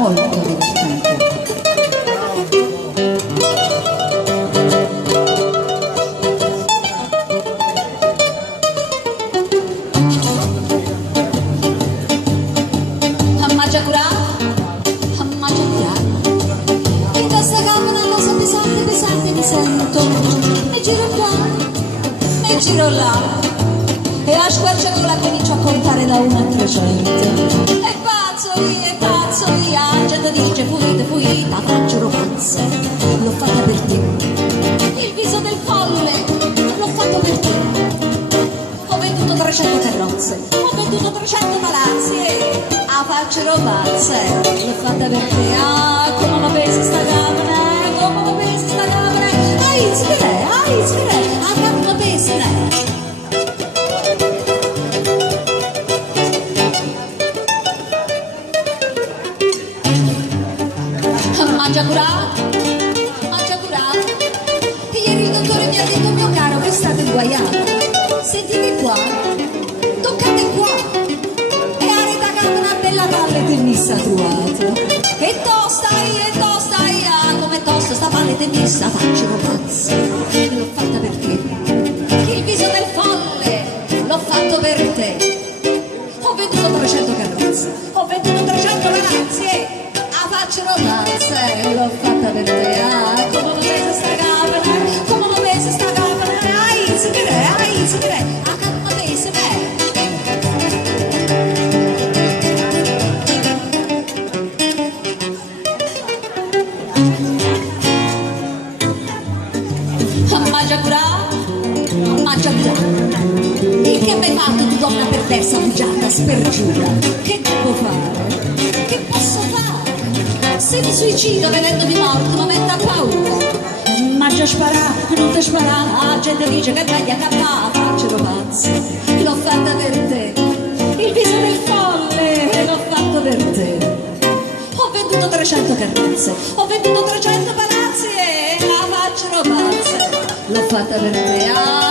molto divertente. Ammaggia curà, in questa camera una cosa pesante, pesante mi sento, mi giro qua, mi giro là, e a squarciagola comincio a contare da 1 a 300. E pazzo via, gente dice fuita, faccio pazza, l'ho fatta per te. Il viso del folle, l'ho fatto per te. Ho venduto 300 carrozze, ho venduto 300 palazzi, e a faccio pazza, l'ho fatta per te. Ah, come mi pesa sta camera, come mi pesa sta camera, ai zire, a capo mi pesa, mangia curà, ieri il dottore mi ha detto, mio caro, che state guaiando, sentite qua, toccate qua, e areta canta una bella palle tennista trovato, e tosta, come tosta sta palle tennista, faccio pazza, l'ho fatta per te, il viso del folle, l'ho fatto per te, ho venduto 300 carrozze, ho venduto 300 palazzi, e faccio pazza, l'ho fatta per te. Ah, come mi pesa sta camera, come mi pesa sta camera, ai zicre, a capo mi pesa me. Ammaggia curà, il che mi hai fatto tu donna perversa, bugiata, spergiura, che devo fare? Che posso fare? Se mi suicido vedendomi morto mi mette a paura, ma già sparà, non ti sparà, la gente dice che è meglio cappare, faccelo pazzo, l'ho fatta per te, il viso del folle, l'ho fatto per te, ho venduto 300 carrozze, ho venduto 300 palazzi, e la faccelo pazza, l'ho fatta per te.